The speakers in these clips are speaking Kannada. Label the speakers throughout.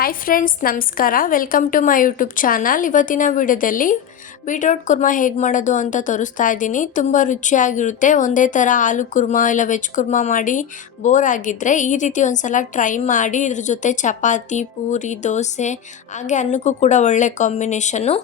Speaker 1: ಹಾಯ್ ಫ್ರೆಂಡ್ಸ್ ನಮಸ್ಕಾರ. Welcome to my YouTube channel ಇವತ್ತಿನ ವಿಡಿಯೋದಲ್ಲಿ ಬೀಟ್ರೋಟ್ ಕುರ್ಮಾ ಹೇಗೆ ಮಾಡೋದು ಅಂತ ತೋರಿಸ್ತಾ ಇದ್ದೀನಿ. ತುಂಬ ರುಚಿಯಾಗಿರುತ್ತೆ. ಒಂದೇ ಥರ ಆಲೂ ಕುರ್ಮಾ ಇಲ್ಲ ವೆಜ್ ಕುರ್ಮಾ ಮಾಡಿ ಬೋರ್ ಆಗಿದ್ದರೆ ಈ ರೀತಿ ಒಂದ್ಸಲ ಟ್ರೈ ಮಾಡಿ ಇದ್ರ ಜೊತೆ ಚಪಾತಿ, ಪೂರಿ, ದೋಸೆ, ಹಾಗೆ ಅನ್ನಕ್ಕೂ ಕೂಡ ಒಳ್ಳೆ ಕಾಂಬಿನೇಷನ್ನು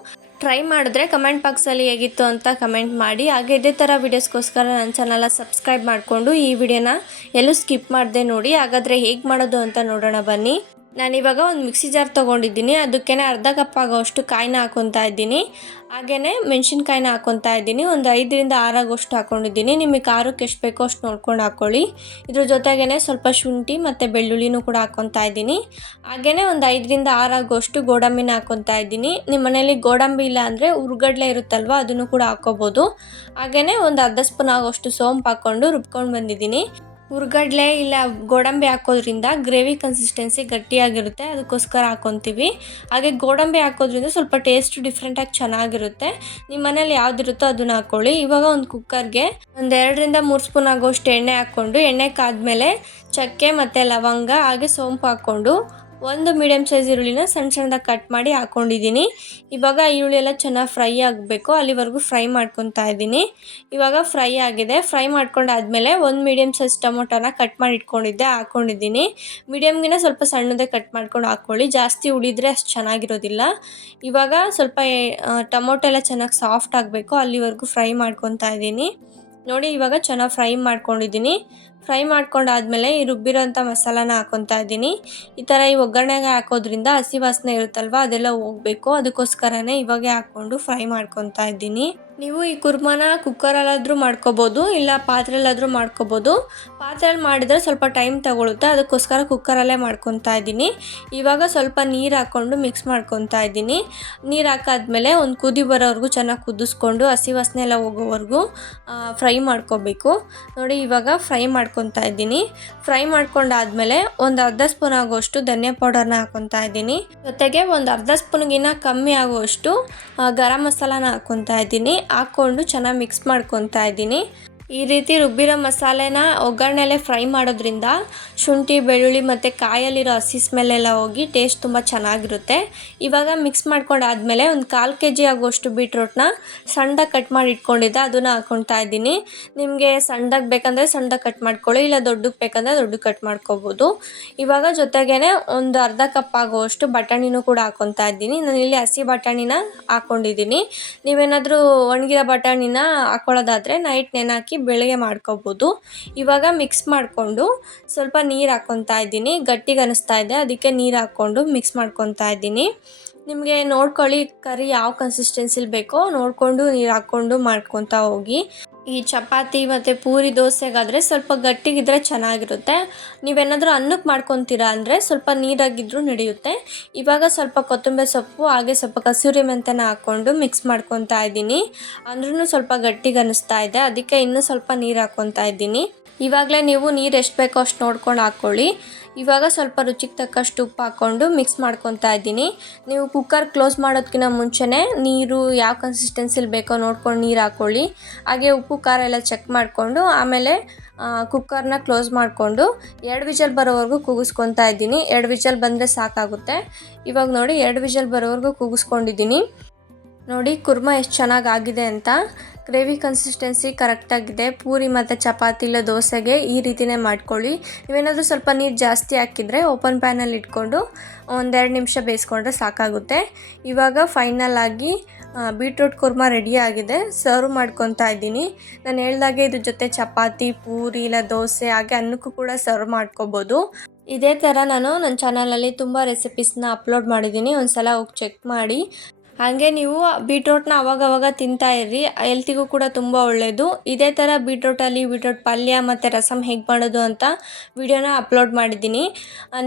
Speaker 1: ಟ್ರೈ ಮಾಡಿದ್ರೆ ಕಮೆಂಟ್ ಬಾಕ್ಸಲ್ಲಿ ಹೇಗಿತ್ತು ಅಂತ ಕಮೆಂಟ್ ಮಾಡಿ. ಹಾಗೆ ಇದೇ ಥರ ವೀಡಿಯೋಸ್ಗೋಸ್ಕರ ನನ್ನ ಚಾನಲ ಸಬ್ಸ್ಕ್ರೈಬ್ ಮಾಡಿಕೊಂಡು ಈ ವಿಡಿಯೋನ ಎಲ್ಲೂ ಸ್ಕಿಪ್ ಮಾಡದೆ ನೋಡಿ. ಹಾಗಾದರೆ ಹೇಗೆ ಮಾಡೋದು ಅಂತ ನೋಡೋಣ ಬನ್ನಿ. ನಾನಿವಾಗ ಒಂದು ಮಿಕ್ಸಿ ಜಾರ್ ತೊಗೊಂಡಿದ್ದೀನಿ. ಅದಕ್ಕೆ ಅರ್ಧ ಕಪ್ ಆಗೋಷ್ಟು ಕಾಯಿನ ಹಾಕೊತಾ ಇದ್ದೀನಿ. ಹಾಗೆಯೇ ಮೆಣಸಿನ್ಕಾಯಿನ ಹಾಕೊತಾ ಇದ್ದೀನಿ. ಒಂದು ಐದರಿಂದ ಆರಾಗೋಷ್ಟು ಹಾಕ್ಕೊಂಡಿದ್ದೀನಿ ನಿಮಗೆ ಖಾರಕ್ಕೆ ಎಷ್ಟು ಬೇಕೋ ಅಷ್ಟು ನೋಡ್ಕೊಂಡು ಹಾಕ್ಕೊಳ್ಳಿ ಇದ್ರ ಜೊತೆಗೇ ಸ್ವಲ್ಪ ಶುಂಠಿ ಮತ್ತು ಬೆಳ್ಳುಳ್ಳಿನೂ ಕೂಡ ಹಾಕ್ಕೊತಾ ಇದ್ದೀನಿ. ಹಾಗೆಯೇ ಒಂದು ಐದರಿಂದ ಆರಾಗೋಷ್ಟು ಗೋಡಂಬಿನ ಹಾಕ್ಕೊತಾ ಇದ್ದೀನಿ. ನಿಮ್ಮ ಮನೇಲಿ ಗೋಡಂಬಿ ಇಲ್ಲ ಅಂದರೆ ಉರ್ಗಡ್ಲೆ ಇರುತ್ತಲ್ವ, ಅದನ್ನು ಕೂಡ ಹಾಕ್ಕೋಬೋದು ಹಾಗೆಯೇ ಒಂದು ಅರ್ಧ ಸ್ಪೂನ್ ಆಗೋಷ್ಟು ಸೋಂಪು ಹಾಕ್ಕೊಂಡು ರುಬ್ಕೊಂಡು ಬಂದಿದ್ದೀನಿ. ಹುರ್ಗಡ್ಲೆ ಇಲ್ಲ ಗೋಡಂಬಿ ಹಾಕೋದ್ರಿಂದ ಗ್ರೇವಿ ಕನ್ಸಿಸ್ಟೆನ್ಸಿ ಗಟ್ಟಿಯಾಗಿರುತ್ತೆ, ಅದಕ್ಕೋಸ್ಕರ ಹಾಕೊತೀವಿ. ಹಾಗೆ ಗೋಡಂಬಿ ಹಾಕೋದ್ರಿಂದ ಸ್ವಲ್ಪ ಟೇಸ್ಟ್ ಡಿಫ್ರೆಂಟಾಗಿ ಚೆನ್ನಾಗಿರುತ್ತೆ. ನಿಮ್ಮ ಮನೇಲಿ ಯಾವ್ದಿರುತ್ತೋ ಅದನ್ನ ಹಾಕ್ಕೊಳ್ಳಿ ಇವಾಗ ಒಂದು ಕುಕ್ಕರ್ಗೆ ಒಂದು ಎರಡರಿಂದ ಮೂರು ಸ್ಪೂನ್ ಆಗೋಷ್ಟು ಎಣ್ಣೆ ಹಾಕ್ಕೊಂಡು, ಎಣ್ಣೆ ಕಾದ್ಮೇಲೆ ಚಕ್ಕೆ ಮತ್ತು ಲವಂಗ ಹಾಗೆ ಸೋಂಪು ಹಾಕ್ಕೊಂಡು ಒಂದು ಮೀಡಿಯಮ್ ಸೈಜ್ ಈರುಳ್ಳಿನ ಸಣ್ಣ ಸಣ್ಣದಾಗಿ ಕಟ್ ಮಾಡಿ ಹಾಕ್ಕೊಂಡಿದ್ದೀನಿ ಇವಾಗ ಈರುಳ್ಳಿ ಎಲ್ಲ ಚೆನ್ನಾಗಿ ಫ್ರೈ ಆಗಬೇಕು. ಅಲ್ಲಿವರೆಗೂ ಫ್ರೈ ಮಾಡ್ಕೊತಾ ಇದ್ದೀನಿ. ಇವಾಗ ಫ್ರೈ ಆಗಿದೆ. ಫ್ರೈ ಮಾಡ್ಕೊಂಡಾದ್ಮೇಲೆ ಒಂದು ಮೀಡಿಯಮ್ ಸೈಜ್ ಟೊಮೊಟೊನ ಕಟ್ ಮಾಡಿ ಇಟ್ಕೊಂಡಿದ್ದೆ ಹಾಕ್ಕೊಂಡಿದ್ದೀನಿ ಮೀಡಿಯಮ್ಗಿನ ಸ್ವಲ್ಪ ಸಣ್ಣದೇ ಕಟ್ ಮಾಡ್ಕೊಂಡು ಹಾಕ್ಕೊಳ್ಳಿ ಜಾಸ್ತಿ ಉಳಿದ್ರೆ ಅಷ್ಟು ಚೆನ್ನಾಗಿರೋದಿಲ್ಲ. ಇವಾಗ ಸ್ವಲ್ಪ ಟೊಮೊಟೊ ಎಲ್ಲ ಚೆನ್ನಾಗಿ ಸಾಫ್ಟ್ ಆಗಬೇಕು. ಅಲ್ಲಿವರೆಗೂ ಫ್ರೈ ಮಾಡ್ಕೊತಾ ಇದ್ದೀನಿ. ನೋಡಿ ಇವಾಗ ಚೆನ್ನಾಗಿ ಫ್ರೈ ಮಾಡ್ಕೊಂಡಿದ್ದೀನಿ. ಫ್ರೈ ಮಾಡ್ಕೊಂಡಾದ್ಮೇಲೆ ಈ ರುಬ್ಬಿರೋಂಥ ಮಸಾಲಾನ ಹಾಕೊತಾ ಇದ್ದೀನಿ. ಈ ಥರ ಈ ಒಗ್ಗರಣೆಗೆ ಹಾಕೋದ್ರಿಂದ ಹಸಿ ವಾಸನೆ ಇರುತ್ತಲ್ವ, ಅದೆಲ್ಲ ಹೋಗಬೇಕು. ಅದಕ್ಕೋಸ್ಕರನೇ ಇವಾಗೆ ಹಾಕ್ಕೊಂಡು ಫ್ರೈ ಮಾಡ್ಕೊತಾ ಇದ್ದೀನಿ. ನೀವು ಈ ಕುರ್ಮಾನ ಕುಕ್ಕರಲ್ಲಾದರೂ ಮಾಡ್ಕೋಬೋದು, ಇಲ್ಲ ಪಾತ್ರೆಯಲ್ಲಾದರೂ ಮಾಡ್ಕೋಬೋದು. ಪಾತ್ರೆಯಲ್ಲಿ ಮಾಡಿದರೆ ಸ್ವಲ್ಪ ಟೈಮ್ ತಗೊಳುತ್ತೆ, ಅದಕ್ಕೋಸ್ಕರ ಕುಕ್ಕರಲ್ಲೇ ಮಾಡ್ಕೊತಾ ಇದ್ದೀನಿ. ಇವಾಗ ಸ್ವಲ್ಪ ನೀರು ಹಾಕ್ಕೊಂಡು ಮಿಕ್ಸ್ ಮಾಡ್ಕೊತಾ ಇದ್ದೀನಿ. ನೀರು ಹಾಕಾದ್ಮೇಲೆ ಒಂದು ಕುದಿ ಬರೋವರೆಗೂ ಚೆನ್ನಾಗಿ ಕುದಿಸ್ಕೊಂಡು ಹಸಿ ವಾಸನೆ ಎಲ್ಲ ಹೋಗೋವರೆಗೂ ಫ್ರೈ ಮಾಡ್ಕೋಬೇಕು. ನೋಡಿ, ಇವಾಗ ಫ್ರೈ ಮಾಡ್ಕೊತಾ ಇದ್ದೀನಿ. ಫ್ರೈ ಮಾಡ್ಕೊಂಡಾದ್ಮೇಲೆ ಒಂದು ಅರ್ಧ ಸ್ಪೂನ್ ಆಗುವಷ್ಟು ಧನಿಯಾ ಪೌಡರ್ನ ಹಾಕೊತಾ ಇದ್ದೀನಿ. ಜೊತೆಗೆ ಒಂದು ಅರ್ಧ ಸ್ಪೂನ್ಗಿನ್ನ ಕಮ್ಮಿ ಆಗುವಷ್ಟು ಗರಂ ಮಸಾಲಾನ ಹಾಕ್ಕೊತಾ ಇದ್ದೀನಿ. ಹಾಕ್ಕೊಂಡು ಚೆನ್ನಾಗಿ ಮಿಕ್ಸ್ ಮಾಡ್ಕೊತಾ ಇದ್ದೀನಿ. ಈ ರೀತಿ ರುಬ್ಬಿರೋ ಮಸಾಲೆನ ಒಗ್ಗರಣೆಲೆ ಫ್ರೈ ಮಾಡೋದ್ರಿಂದ ಶುಂಠಿ, ಬೆಳ್ಳುಳ್ಳಿ ಮತ್ತು ಕಾಯಲ್ಲಿರೋ ಹಸಿ ಸ್ಮೆಲ್ಲೆಲ್ಲ ಹೋಗಿ ಟೇಸ್ಟ್ ತುಂಬ ಚೆನ್ನಾಗಿರುತ್ತೆ. ಇವಾಗ ಮಿಕ್ಸ್ ಮಾಡ್ಕೊಂಡಾದ್ಮೇಲೆ ಒಂದು ಕಾಲು ಕೆ ಜಿ ಆಗುವಷ್ಟು ಬೀಟ್ರೂಟ್ನ ಸಣ್ಣದಾಗಿ ಕಟ್ ಮಾಡಿ ಇಟ್ಕೊಂಡಿದ್ದೆ, ಅದನ್ನು ಹಾಕೊಳ್ತಾ ಇದ್ದೀನಿ. ನಿಮಗೆ ಸಣ್ಣದಾಗಿ ಬೇಕಂದರೆ ಸಣ್ಣದಾಗಿ ಕಟ್ ಮಾಡ್ಕೊಳ್ಳಿ, ಇಲ್ಲ ದೊಡ್ಡಕ್ಕೆ ಬೇಕಂದರೆ ದೊಡ್ಡ ಕಟ್ ಮಾಡ್ಕೋಬೋದು. ಇವಾಗ ಜೊತೆಗೇ ಒಂದು ಅರ್ಧ ಕಪ್ ಆಗುವಷ್ಟು ಬಟಾಣಿನೂ ಕೂಡ ಹಾಕ್ಕೊತಾ ಇದ್ದೀನಿ. ನಾನು ಇಲ್ಲಿ ಹಸಿ ಬಟಾಣಿನ ಹಾಕ್ಕೊಂಡಿದ್ದೀನಿ ನೀವೇನಾದರೂ ಒಣಗಿರೋ ಬಟಾಣಿನ ಹಾಕ್ಕೊಳ್ಳೋದಾದರೆ ನೈಟ್ ಬೆಳಗ್ಗೆ ಮಾಡ್ಕೋಬೋದು. ಇವಾಗ ಮಿಕ್ಸ್ ಮಾಡಿಕೊಂಡು ಸ್ವಲ್ಪ ನೀರು ಹಾಕ್ಕೊತಾ ಇದ್ದೀನಿ. ಗಟ್ಟಿಗೆ ಅನಿಸ್ತಾ ಇದೆ. ಅದಕ್ಕೆ ನೀರು ಹಾಕ್ಕೊಂಡು ಮಿಕ್ಸ್ ಮಾಡ್ಕೊತಾ ಇದ್ದೀನಿ. ನಿಮಗೆ ನೋಡ್ಕೊಳ್ಳಿ ಕರಿ ಯಾವ ಕನ್ಸಿಸ್ಟೆನ್ಸಿಲಿ ಬೇಕೋ ನೋಡಿಕೊಂಡು ನೀರು ಹಾಕ್ಕೊಂಡು ಮಾಡ್ಕೊತಾ ಹೋಗಿ. ಈ ಚಪಾತಿ ಮತ್ತು ಪೂರಿ ದೋಸೆಗಾದರೆ ಸ್ವಲ್ಪ ಗಟ್ಟಿಗಿದ್ರೆ ಚೆನ್ನಾಗಿರುತ್ತೆ. ನೀವೇನಾದರೂ ಅನ್ನಕ್ಕೆ ಮಾಡ್ಕೊತೀರಾ ಅಂದರೆ ಸ್ವಲ್ಪ ನೀರಾಗಿದ್ದರೂ ನಡೆಯುತ್ತೆ. ಇವಾಗ ಸ್ವಲ್ಪ ಕೊತ್ತಂಬರಿ ಸೊಪ್ಪು, ಹಾಗೆ ಸ್ವಲ್ಪ ಕಸೂರಿ ಮೆಂತೆನ ಹಾಕ್ಕೊಂಡು ಮಿಕ್ಸ್ ಮಾಡ್ಕೊತಾ ಇದ್ದೀನಿ. ಅಂದ್ರೂ ಸ್ವಲ್ಪ ಗಟ್ಟಿಗೆ ಅನ್ನಿಸ್ತಾ ಇದೆ. ಅದಕ್ಕೆ ಇನ್ನೂ ಸ್ವಲ್ಪ ನೀರು ಹಾಕ್ಕೊತಾ ಇದ್ದೀನಿ. ಇವಾಗಲೇ ನೀವು ನೀರು ಎಷ್ಟು ಬೇಕೋ ಅಷ್ಟು ನೋಡ್ಕೊಂಡು ಹಾಕ್ಕೊಳ್ಳಿ ಇವಾಗ ಸ್ವಲ್ಪ ರುಚಿಗೆ ತಕ್ಕಷ್ಟು ಉಪ್ಪು ಹಾಕ್ಕೊಂಡು ಮಿಕ್ಸ್ ಮಾಡ್ಕೊತಾ ಇದ್ದೀನಿ. ನೀವು ಕುಕ್ಕರ್ ಕ್ಲೋಸ್ ಮಾಡೋದಕ್ಕಿಂತ ಮುಂಚೆನೇ ನೀರು ಯಾವ ಕನ್ಸಿಸ್ಟೆನ್ಸಿಲಿ ಬೇಕೋ ನೋಡ್ಕೊಂಡು ನೀರು ಹಾಕ್ಕೊಳ್ಳಿ ಹಾಗೆ ಉಪ್ಪು, ಖಾರ ಎಲ್ಲ ಚೆಕ್ ಮಾಡಿಕೊಂಡು ಆಮೇಲೆ ಕುಕ್ಕರ್ನ ಕ್ಲೋಸ್ ಮಾಡಿಕೊಂಡು ಎರಡು ವಿಜಲ್ ಬರೋವರೆಗೂ ಕೂಗಿಸ್ಕೊತಾ ಇದ್ದೀನಿ. ಎರಡು ವಿಜಲ್ ಬಂದರೆ ಸಾಕಾಗುತ್ತೆ. ಇವಾಗ ನೋಡಿ ಎರಡು ವಿಜಲ್ ಬರೋವರೆಗೂ ಕೂಗಿಸ್ಕೊಂಡಿದ್ದೀನಿ ನೋಡಿ ಕುರ್ಮಾ ಎಷ್ಟು ಚೆನ್ನಾಗಾಗಿದೆ ಅಂತ. ಗ್ರೇವಿ ಕನ್ಸಿಸ್ಟೆನ್ಸಿ ಕರೆಕ್ಟಾಗಿದೆ ಪೂರಿ ಮತ್ತು ಚಪಾತಿ ಇಲ್ಲ ದೋಸೆಗೆ ಈ ರೀತಿಯೇ ಮಾಡ್ಕೊಳ್ಳಿ. ನೀವೇನಾದರೂ ಸ್ವಲ್ಪ ನೀರು ಜಾಸ್ತಿ ಹಾಕಿದರೆ ಓಪನ್ ಪ್ಯಾನಲ್ಲಿ ಇಟ್ಕೊಂಡು ಒಂದೆರಡು ನಿಮಿಷ ಬೇಯಿಸ್ಕೊಂಡ್ರೆ ಸಾಕಾಗುತ್ತೆ. ಇವಾಗ ಫೈನಲ್ ಆಗಿ ಬೀಟ್ರೂಟ್ ಕುರ್ಮಾ ರೆಡಿ ಆಗಿದೆ. ಸರ್ವ್ ಮಾಡ್ಕೊತಾ ಇದ್ದೀನಿ. ನಾನು ಹೇಳ್ದಾಗೆ ಇದ್ರ ಜೊತೆ ಚಪಾತಿ, ಪೂರಿ ಇಲ್ಲ ದೋಸೆ, ಹಾಗೆ ಅನ್ನಕ್ಕೂ ಕೂಡ ಸರ್ವ್ ಮಾಡ್ಕೋಬೋದು. ಇದೇ ಥರ ನಾನು ನನ್ನ ಚಾನಲಲ್ಲಿ ತುಂಬ ರೆಸಿಪೀಸ್ನ ಅಪ್ಲೋಡ್ ಮಾಡಿದ್ದೀನಿ. ಒಂದು ಸಲ ಹೋಗಿ ಚೆಕ್ ಮಾಡಿ. ಹಾಗೆ ನೀವು ಬೀಟ್ರೋಟ್ನ ಅವಾಗವಾಗ ತಿಂತಾ ಇರ್ರಿ. ಹೆಲ್ತಿಗೂ ಕೂಡ ತುಂಬ ಒಳ್ಳೆಯದು ಇದೇ ಥರ ಬೀಟ್ರೋಟಲ್ಲಿ ಬೀಟ್ರೋಟ್ ಪಲ್ಯ ಮತ್ತು ರಸಮ್ ಹೇಗೆ ಮಾಡೋದು ಅಂತ ವಿಡಿಯೋನ ಅಪ್ಲೋಡ್ ಮಾಡಿದ್ದೀನಿ.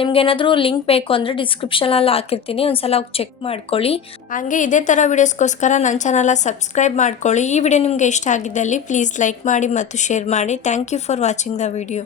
Speaker 1: ನಿಮ್ಗೇನಾದರೂ ಲಿಂಕ್ ಬೇಕು ಅಂದರೆ ಡಿಸ್ಕ್ರಿಪ್ಷನಲ್ಲಿ ಹಾಕಿರ್ತೀನಿ. ಒಂದು ಸಲ ಚೆಕ್ ಮಾಡ್ಕೊಳ್ಳಿ. ಹಾಗೆ ಇದೇ ಥರ ವೀಡಿಯೋಸ್ಗೋಸ್ಕರ ನನ್ನ ಚಾನಲ ಸಬ್ಸ್ಕ್ರೈಬ್ ಮಾಡ್ಕೊಳ್ಳಿ. ಈ ವಿಡಿಯೋ ನಿಮಗೆ ಇಷ್ಟ ಆಗಿದ್ದಲ್ಲಿ ಪ್ಲೀಸ್ ಲೈಕ್ ಮಾಡಿ ಮತ್ತು ಶೇರ್ ಮಾಡಿ. Thank you for watching the video